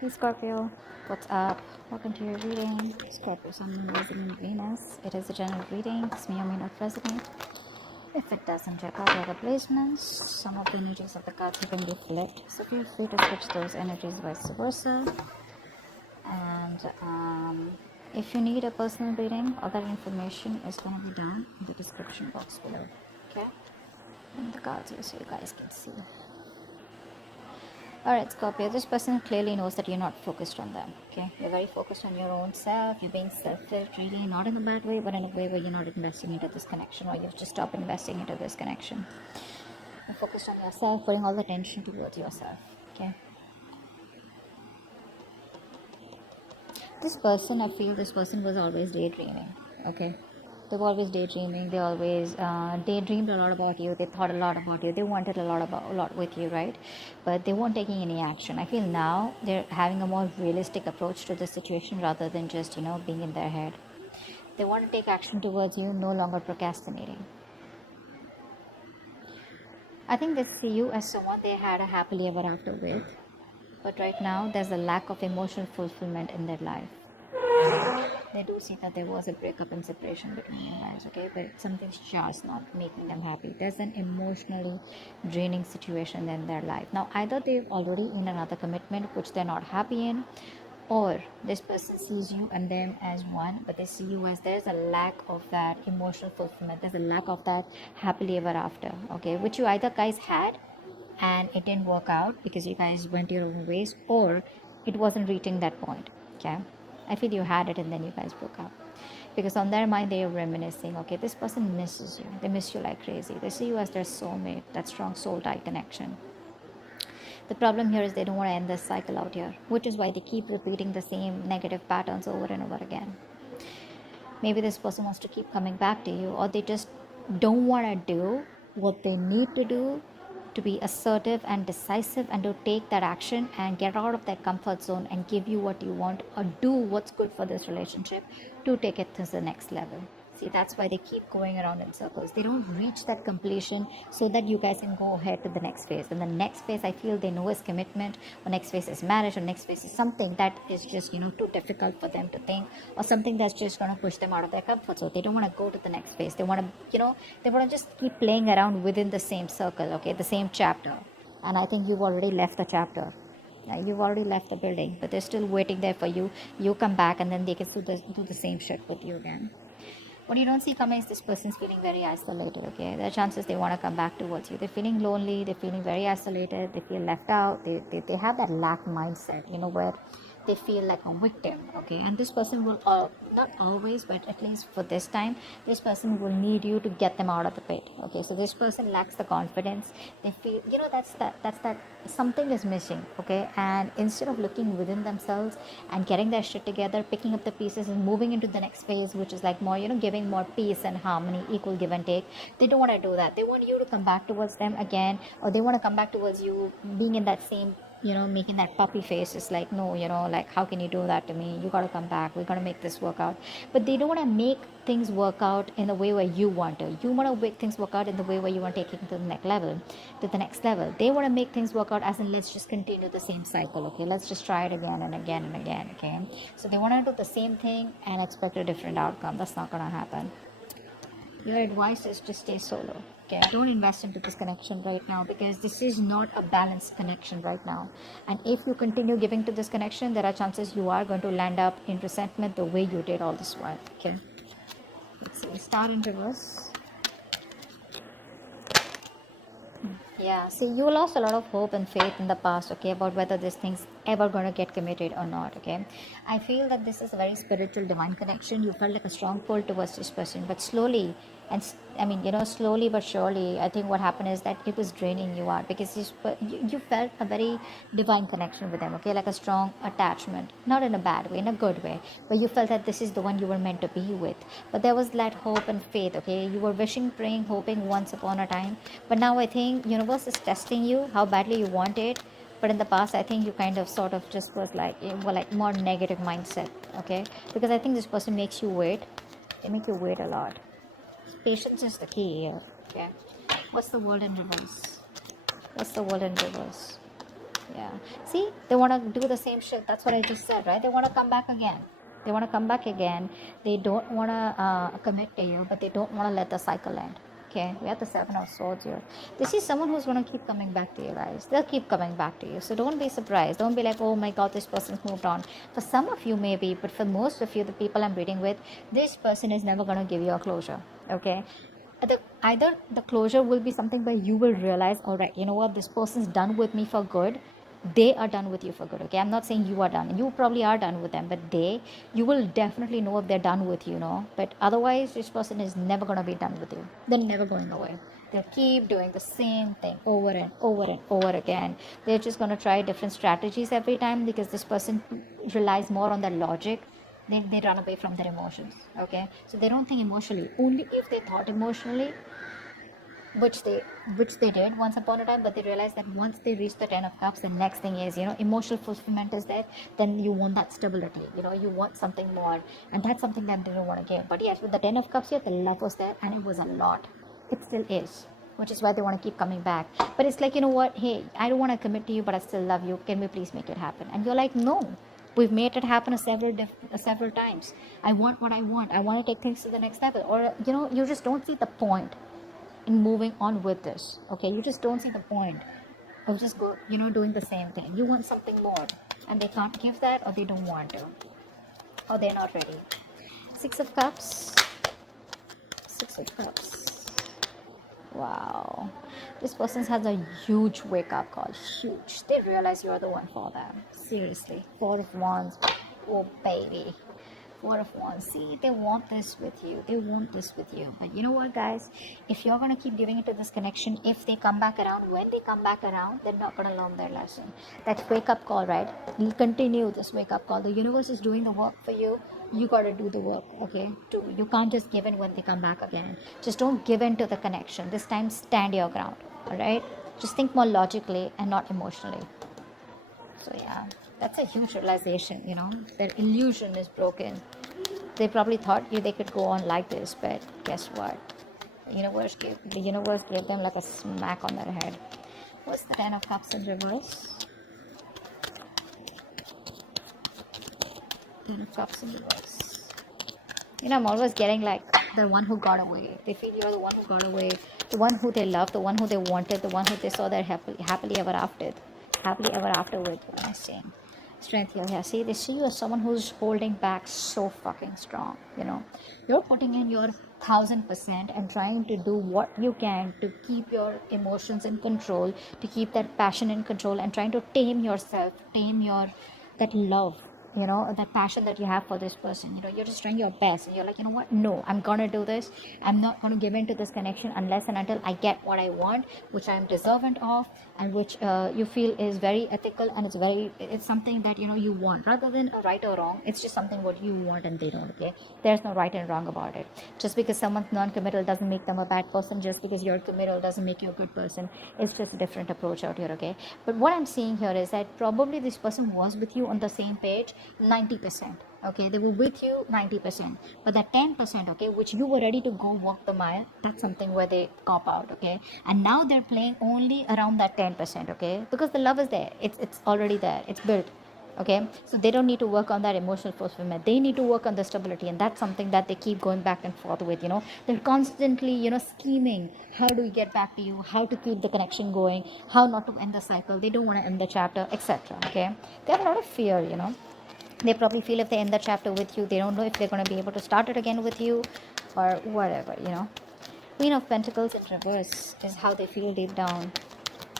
Hey Scorpio, what's up? Welcome to your reading. Scorpio, Sun, Moon, Rising, and Venus. It is a general reading. This may or may not resonate. If it doesn't, check out the other placements. Some of the energies of the cards can be flipped, so feel free to switch those energies vice versa. And if you need a personal reading, all that information is going to be down in the description box below. Okay? And the cards here so you guys can see. Alright, Scorpio, this person clearly knows that you're not focused on them, okay? You're very focused on your own self. You're being selfish, really, not in a bad way, but in a way where you're not investing into this connection, or you've just stopped investing into this connection. You're focused on yourself, putting all the attention towards yourself, okay? This person, I feel this person was always daydreaming, okay? They were always daydreaming. They always daydreamed a lot about you. They thought a lot about you. They wanted a lot with you, right? But they weren't taking any action. I feel now they're having a more realistic approach to the situation rather than just, being in their head. They want to take action towards you, no longer procrastinating. I think they see you as someone they had a happily ever after with. But right now, there's a lack of emotional fulfillment in their life. They do see that there was a breakup and separation between you guys, okay? But something's just not making them happy. There's an emotionally draining situation in their life. Now, either they've already in another commitment which they're not happy in, or this person sees you and them as one, but they see you as there's a lack of that emotional fulfillment. There's a lack of that happily ever after, okay? Which you either guys had and it didn't work out because you guys went your own ways, or it wasn't reaching that point, okay? I feel you had it and then you guys broke up. Because on their mind, they are reminiscing, okay, this person misses you. They miss you like crazy. They see you as their soulmate, that strong soul tie connection. The problem here is they don't want to end this cycle out here, which is why they keep repeating the same negative patterns over and over again. Maybe this person wants to keep coming back to you, or they just don't want to do what they need to do to be assertive and decisive and to take that action and get out of that comfort zone and give you what you want or do what's good for this relationship to take it to the next level. See, that's why they keep going around in circles. They don't reach that completion so that you guys can go ahead to the next phase. And the next phase, I feel they know is commitment, or next phase is marriage, or next phase is something that is just, too difficult for them to think, or something that's just going to push them out of their comfort zone. They don't want to go to the next phase. They want to, they want to just keep playing around within the same circle, okay, the same chapter. And I think you've already left the chapter. You've already left the building, but they're still waiting there for you. You come back and then they can do the same shit with you again. What you don't see coming is this person's feeling very isolated, okay? There are chances they want to come back towards you. They're feeling lonely. They're feeling very isolated. They feel left out. They have that lack mindset, where they feel like a victim, okay? And this person will, not always, but at least for this time, this person will need you to get them out of the pit, okay? So this person lacks the confidence. They feel, that's that something is missing, okay? And instead of looking within themselves and getting their shit together, picking up the pieces and moving into the next phase, which is like more, giving more peace and harmony, equal give and take, they don't want to do that. They want you to come back towards them again, or they want to come back towards you being in that same, making that puppy face. It's like, no, like, how can you do that to me? You got to come back. We're going to make this work out. But they don't want to make things work out in the way where you want to. You want to make things work out in the way where you want to take it to the next level. They want to make things work out as in, let's just continue the same cycle, okay? Let's just try it again and again and again, okay? So they want to do the same thing and expect a different outcome. That's not going to happen. Your advice is to stay solo, okay? Don't invest into this connection right now, because this is not a balanced connection right now. And if you continue giving to this connection, there are chances you are going to land up in resentment the way you did all this while, okay? Let's see, Star in reverse. Yeah, see, you lost a lot of hope and faith in the past, okay, about whether this thing's ever going to get committed or not, okay? I feel that this is a very spiritual, divine connection. You felt like a strong pull towards this person, but slowly, slowly but surely, I think what happened is that it was draining you out, because you felt a very divine connection with them, okay, like a strong attachment, not in a bad way, in a good way, but you felt that this is the one you were meant to be with. But there was that hope and faith, okay? You were wishing, praying, hoping once upon a time, but now I think universe is testing you, how badly you want it. But in the past, I think you kind of sort of just was like more negative mindset, okay? Because I think this person makes you wait. They make you wait a lot. Patience is the key here, okay? What's the world in reverse? What's the world in reverse? Yeah. See, they want to do the same shit. That's what I just said, right? They want to come back again. They want to come back again. They don't want to commit to you, but they don't want to let the cycle end. Okay, we have the Seven of Swords here. This is someone who's going to keep coming back to you guys. They'll keep coming back to you. So don't be surprised. Don't be like, oh my God, this person's moved on. For some of you, maybe, but for most of you, the people I'm reading with, this person is never going to give you a closure. Okay, either the closure will be something where you will realize, all right, you know what, this person's done with me for good. They are done with you for good. Okay, I'm not saying you are done. You probably are done with them, but you will definitely know if they're done with you, but otherwise this person is never going to be done with you. They're never going away. They'll keep doing the same thing over and over and over again. They're just going to try different strategies every time, because this person relies more on the logic. They run away from their emotions. Okay, so they don't think emotionally. Only if they thought emotionally, which they did once upon a time, but they realized that once they reach the 10 of cups, the next thing is, emotional fulfillment is there. Then you want that stability, you want something more, and that's something that they don't want to give. But yes, with the 10 of cups here, the love was there, and it was a lot. It still is, which is why they want to keep coming back. But it's like, you know what, hey, I don't want to commit to you, but I still love you. Can we please make it happen? And you're like, no, we've made it happen several times. I want what I want. I want to take things to the next level. Or you just don't see the point in moving on with this. Okay, you just don't see the point of just doing the same thing. You want something more, and they can't give that, or they don't want to, or they're not ready. 6 of cups. 6 of cups. Wow, this person has a huge wake-up call. Huge. They realize you're the one for them. Seriously. 4 of Wands. Oh baby, 4 of Wands. See, they want this with you. They want this with you. But you know what, guys? If you're going to keep giving it to this connection, if they come back around, when they come back around, they're not going to learn their lesson. That wake-up call, right? You continue this wake-up call. The universe is doing the work for you. You got to do the work, okay? Too. You can't just give in when they come back again. Just don't give in to the connection. This time, stand your ground, all right? Just think more logically and not emotionally. So yeah, that's a huge realization, their illusion is broken. They probably thought they could go on like this, but guess what? The universe gave them like a smack on their head. What's the 10 of cups in reverse? 10 of cups in reverse. I'm always getting like the one who got away. They feel you're the one who got away, the one who they loved, the one who they wanted, the one who they saw their happily ever after with. What am I saying? Strength here. Yeah, see, they see you as someone who's holding back so fucking strong. You're putting in your 1000% and trying to do what you can to keep your emotions in control, to keep that passion in control, and trying to tame yourself, that love, that passion that you have for this person. You're just trying your best, and you're like, you know what, no, I'm gonna do this. I'm not gonna give in to this connection unless and until I get what I want, which I'm deserving of, and which you feel is very ethical, and it's something that you want, rather than a right or wrong. It's just something what you want, and they don't. Okay, there's no right and wrong about it. Just because someone's non-committal doesn't make them a bad person. Just because you're committal doesn't make you a good person. It's just a different approach out here. Okay, but what I'm seeing here is that probably this person was with you on the same page 90%. Okay, they were with you 90%, but that 10%, okay, which you were ready to go walk the mile, that's something where they cop out. Okay, and now they're playing only around that 10%. Okay, because the love is there, it's already there, it's built. Okay, so they don't need to work on that emotional fulfillment. They need to work on the stability, and that's something that they keep going back and forth with. They're constantly scheming how do we get back to you, how to keep the connection going, how not to end the cycle. They don't want to end the chapter, etc. Okay, they have a lot of fear. They probably feel if they end the chapter with you, they don't know if they're going to be able to start it again with you, or whatever. Queen of Pentacles in reverse is how they feel deep down.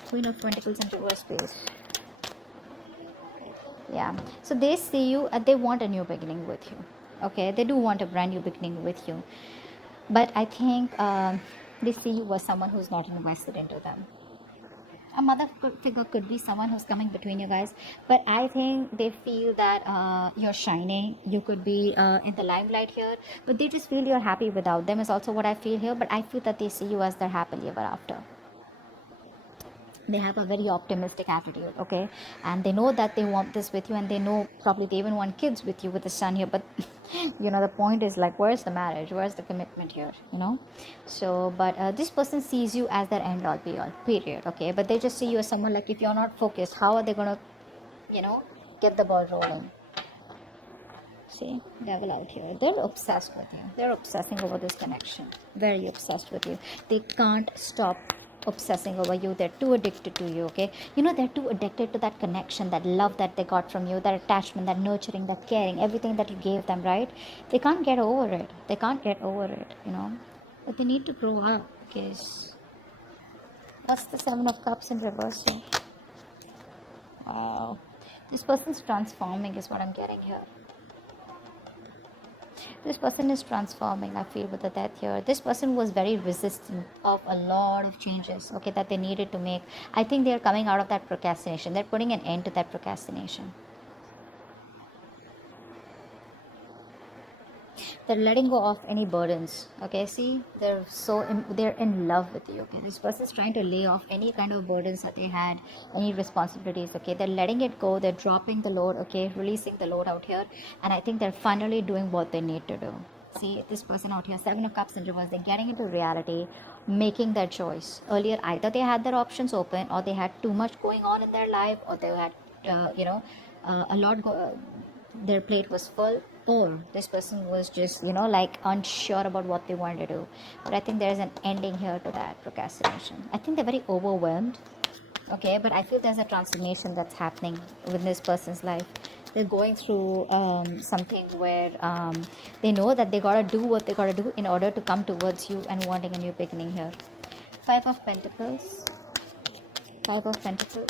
Queen of Pentacles in reverse, please. Yeah, so they see you, they want a new beginning with you. Okay, they do want a brand new beginning with you, but I think they see you as someone who's not invested into them. A mother figure could be someone who's coming between you guys, but I think they feel that you're shining. You could be in the limelight here, but they just feel you're happy without them is also what I feel here. But I feel that they see you as their happily ever after. They have a very optimistic attitude, okay, and they know that they want this with you, and they know probably they even want kids with you, with the sun here. But the point is, like, where's the marriage, where's the commitment here, so but this person sees you as their end all be all, period, okay, but they just see you as someone, like, if you're not focused, how are they gonna get the ball rolling? See, devil out here. They're obsessed with you. They're obsessing over this connection. Very obsessed with you. They can't stop obsessing over you. They're too addicted to you, okay? They're too addicted to that connection, that love that they got from you, that attachment, that nurturing, that caring, everything that you gave them, right? They can't get over it. They can't get over it, But they need to grow up, because what's the Seven of Cups in reverse here? Wow. This person's transforming is what I'm getting here. This person is transforming, I feel, with the death here. This person was very resistant of a lot of changes, okay, that they needed to make. I think they're coming out of that procrastination. They're putting an end to that procrastination. They're letting go of any burdens, okay? See, they're in love with you, okay? This person is trying to lay off any kind of burdens that they had, any responsibilities, okay? They're letting it go. They're dropping the load, okay? Releasing the load out here. And I think they're finally doing what they need to do. See, this person out here, Seven of Cups in reverse, they're getting into reality, making their choice. Earlier, either they had their options open, or they had too much going on in their life, or they had a lot their plate was full, or this person was just like unsure about what they wanted to do. But I think there's an ending here to that procrastination. I think they're very overwhelmed, okay, but I feel there's a transformation that's happening with this person's life. They're going through something where they know that they gotta do what they gotta do in order to come towards you and wanting a new beginning here. Five of Pentacles. Five of Pentacles.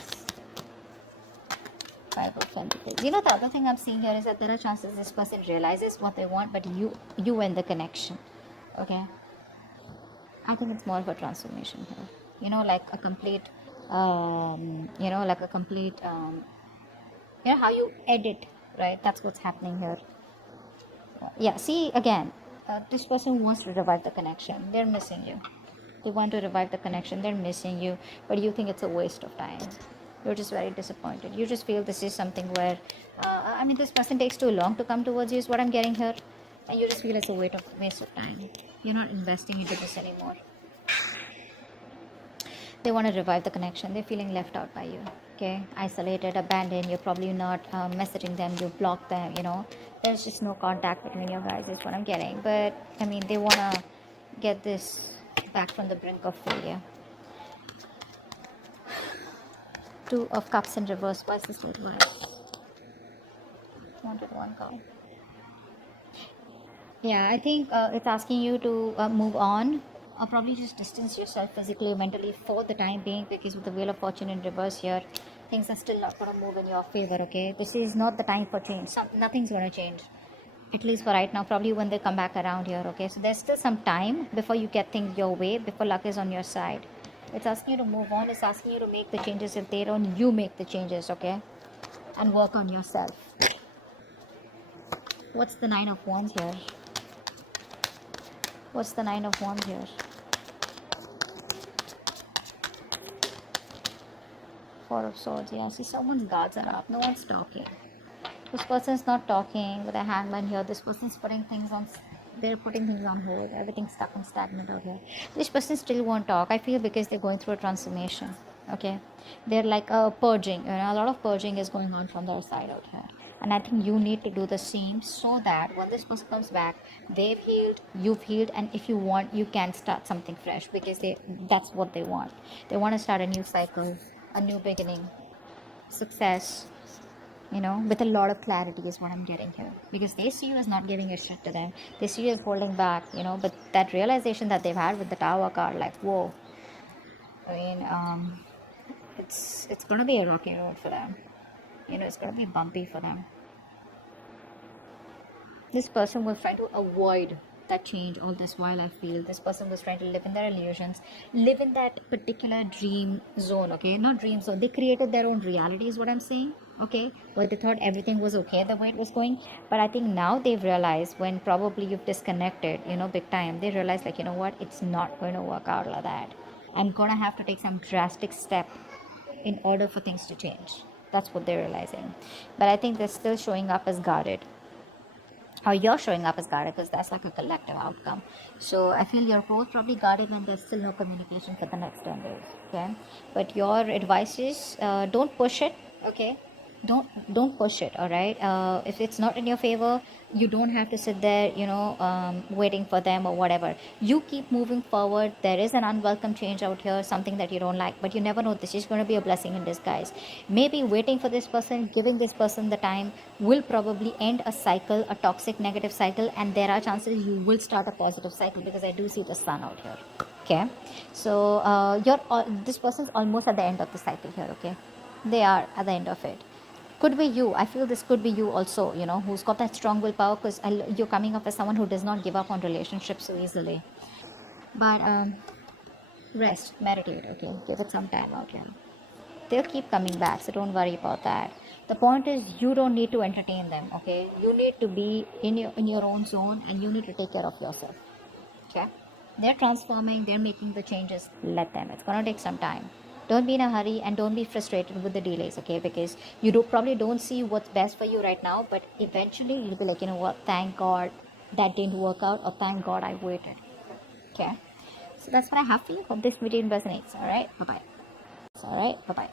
Five of Pentacles. The other thing I'm seeing here is that there are chances this person realizes what they want, but you end the connection, okay? I think it's more of a transformation here. Like a complete, how you edit, right? That's what's happening here. Yeah, see, again, this person wants to revive the connection. They're missing you. They want to revive the connection. They're missing you, but you think it's a waste of time. You're just very disappointed. You just feel this is something where, this person takes too long to come towards you is what I'm getting here. And you just feel it's a waste of time. You're not investing into this anymore. They want to revive the connection. They're feeling left out by you. Okay? Isolated, abandoned. You're probably not messaging them. You block them, There's just no contact between you guys is what I'm getting. But, they want to get this back from the brink of failure. Two of Cups in reverse. Why is this advice? Wanted one card. Yeah, I think it's asking you to move on, or probably just distance yourself physically or mentally for the time being, because with the Wheel of Fortune in reverse here, things are still not going to move in your favor, okay? This is not the time for change. Nothing's going to change, at least for right now. Probably when they come back around here, okay? So there's still some time before you get things your way, before luck is on your side. It's asking you to move on. It's asking you to make the changes. If they don't, you make the changes, okay? And work on yourself. What's the Nine of Wands here? What's the Nine of Wands here? Four of Swords. Yeah, see, someone's guards are up. No one's talking. This person's not talking with a hangman here. This person's putting things on... They're putting things on hold. Everything's stuck and stagnant out here. This person still won't talk, I feel, because they're going through a transformation. Okay? They're like purging. A lot of purging is going on from their side out here. And I think you need to do the same, so that when this person comes back, they've healed, you've healed, and if you want, you can start something fresh, because that's what they want. They want to start a new cycle, a new beginning, success, with a lot of clarity is what I'm getting here. Because they see you as not giving a shit to them. They see you as holding back, but that realization that they've had with the Tower card, like, whoa. It's going to be a rocky road for them. It's going to be bumpy for them. This person was trying to avoid that change all this while. I feel this person was trying to live in their illusions, live in that particular dream zone, okay? Not dream zone. They created their own reality is what I'm saying. Okay, well, they thought everything was okay the way it was going, but I think now they've realized, when probably you've disconnected, big time, they realize, like, what, it's not going to work out like that. I'm gonna have to take some drastic step in order for things to change. That's what they're realizing. But I think they're still showing up as guarded, or you're showing up as guarded, because that's like a collective outcome. So I feel you're both probably guarded when there's still no communication for the next 10 days. Okay, but your advice is, don't push it. Okay, don't push it. All right, if it's not in your favor, you don't have to sit there, waiting for them or whatever. You keep moving forward. There is an unwelcome change out here, something that you don't like, but you never know, this is going to be a blessing in disguise. Maybe waiting for this person, giving this person the time, will probably end a cycle, a toxic negative cycle, and there are chances you will start a positive cycle, because I do see the sun out here. Okay, so this person's almost at the end of the cycle here. Okay, they are at the end of it. Could be you. I feel this could be you also, who's got that strong willpower, because you're coming up as someone who does not give up on relationships so easily. But rest, meditate. Okay, give it some time out here. They'll keep coming back, so don't worry about that. The point is, you don't need to entertain them. Okay, you need to be in your own zone, and you need to take care of yourself. Okay, they're transforming, they're making the changes. Let them. It's gonna take some time. Don't be in a hurry, and don't be frustrated with the delays. Okay, because you probably don't see what's best for you right now, but eventually you'll be like, you know what, thank God that didn't work out, or thank God I waited. Okay, so that's what I have for you. Hope this video resonates. All right, bye bye.